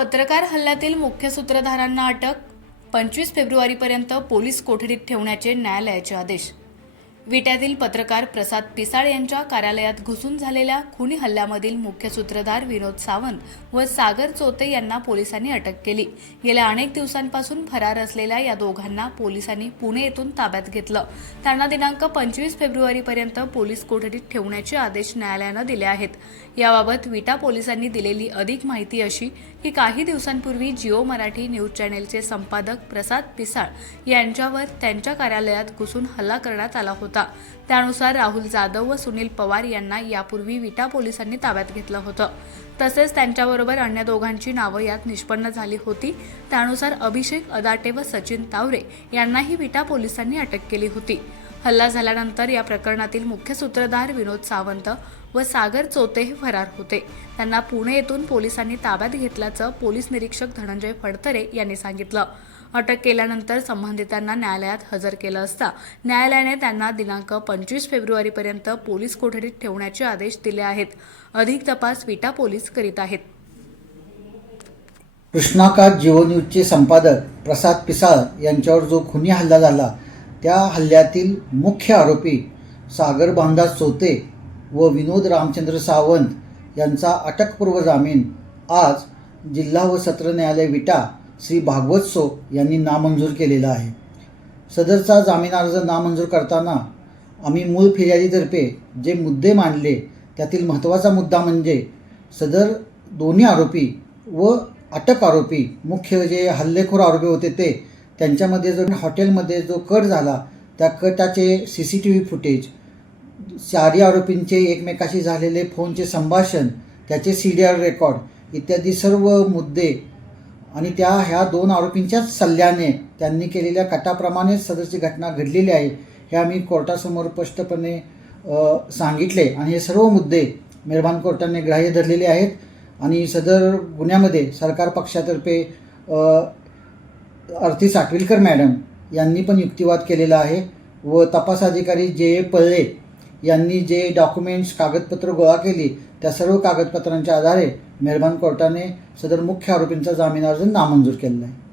पत्रकार हल्ल्यातील मुख्य सूत्रधारांना अटक पंचवीस फेब्रुवारीपर्यंत पोलीस कोठडीत ठेवण्याचे न्यायालयाचे आदेश. विट्यातील पत्रकार प्रसाद पिसाळ यांच्या कार्यालयात घुसून झालेल्या खुनी हल्ल्यामधील मुख्य सूत्रधार विनोद सावंत व सागर चोते यांना पोलिसांनी अटक केली. गेल्या अनेक दिवसांपासून फरार असलेल्या या दोघांना पोलिसांनी पुणे येथून ताब्यात घेतलं. त्यांना दिनांक पंचवीस फेब्रुवारीपर्यंत पोलीस कोठडीत ठेवण्याचे आदेश न्यायालयानं दिले आहेत. याबाबत विटा पोलिसांनी दिलेली अधिक माहिती अशी की काही दिवसांपूर्वी जिओ मराठी न्यूज चॅनेलचे संपादक प्रसाद पिसाळ यांच्यावर त्यांच्या कार्यालयात घुसून हल्ला करण्यात आला होता. त्यानुसार राहुल जाधव व सुनील पवार यांना यापूर्वी विटा पोलिसांनी ताब्यात घेतलं होतं. तसेच त्यांच्याबरोबर अन्य दोघांची नावं यात निष्पन्न झाली होती. त्यानुसार अभिषेक अदाटे व सचिन तावरे यांनाही विटा पोलिसांनी अटक केली होती. हल्ला झाल्यानंतर या प्रकरणातील मुख्य सूत्रधार विनोद सावंत व सागर चोते हे फरार होते. त्यांना पुणे येथून पोलिसांनी ताब्यात घेतल्याचं पोलीस निरीक्षक धनंजय फडतरे यांनी सांगितलं. अटक केल्यानंतर संबंधितांना न्यायालयात हजर केलं असता. न्यायालयाने त्यांना दिनांक पंचवीस फेब्रुवारीपर्यंत पोलीस कोठडीत ठेवण्याचे आदेश दिले आहेत. अधिक तपास विटा पोलीस करीत आहेत. कृष्णाकाठ जिओ न्यूजचे संपादक प्रसाद पिसाळ यांच्यावर जो खुनी हल्ला झाला त्या हल्ल्यातील मुख्य आरोपी सागर बांधास चोते व विनोद रामचंद्र सावंत यांचा अटकपूर्व जामीन आज जिल्हा व सत्र न्यायालय विटा श्री भागवत सो यांनी नामंजूर केलेला आहे. सदरचा जामीन अर्ज नामंजूर करताना आम्ही मूळ फिर्यादीतर्फे जे मुद्दे मांडले त्यातील महत्त्वाचा मुद्दा म्हणजे सदर दोन्ही आरोपी व अटक आरोपी मुख्य जे हल्लेखोर आरोपी होते ते त्यांच्यामध्ये जो हॉटेलमध्ये जो कट झाला त्या कटाचे C C T V footage चारही आरोपींचे एकमेकाशी झालेले फोनचे संभाषण त्याचे सी डी आर रेकॉर्ड इत्यादी सर्व मुद्दे आणि त्या ह्या दोन आरोपींच्याच सल्ल्याने त्यांनी केलेल्या कटाप्रमाणेच सदरची घटना घडलेली आहे हे आम्ही कोर्टासमोर स्पष्टपणे सांगितले. आणि हे सर्व मुद्दे मेहरबान कोर्टाने ग्राह्य धरलेले आहेत. आणि सदर गुन्ह्यामध्ये सरकार पक्षातर्फे अ, आरती साटविलकर मॅडम यांनी पण युक्तिवाद केलेला आहे व तपास अधिकारी जे ए पल्ले यांनी जे डॉक्युमेंट्स कागदपत्र गोळा केली त्या सर्व कागदपत्रांच्या आधारे मेहरबान कोर्टाने सदर मुख्य आरोपींचा जामीन अर्ज नामंजूर केलेला आहे.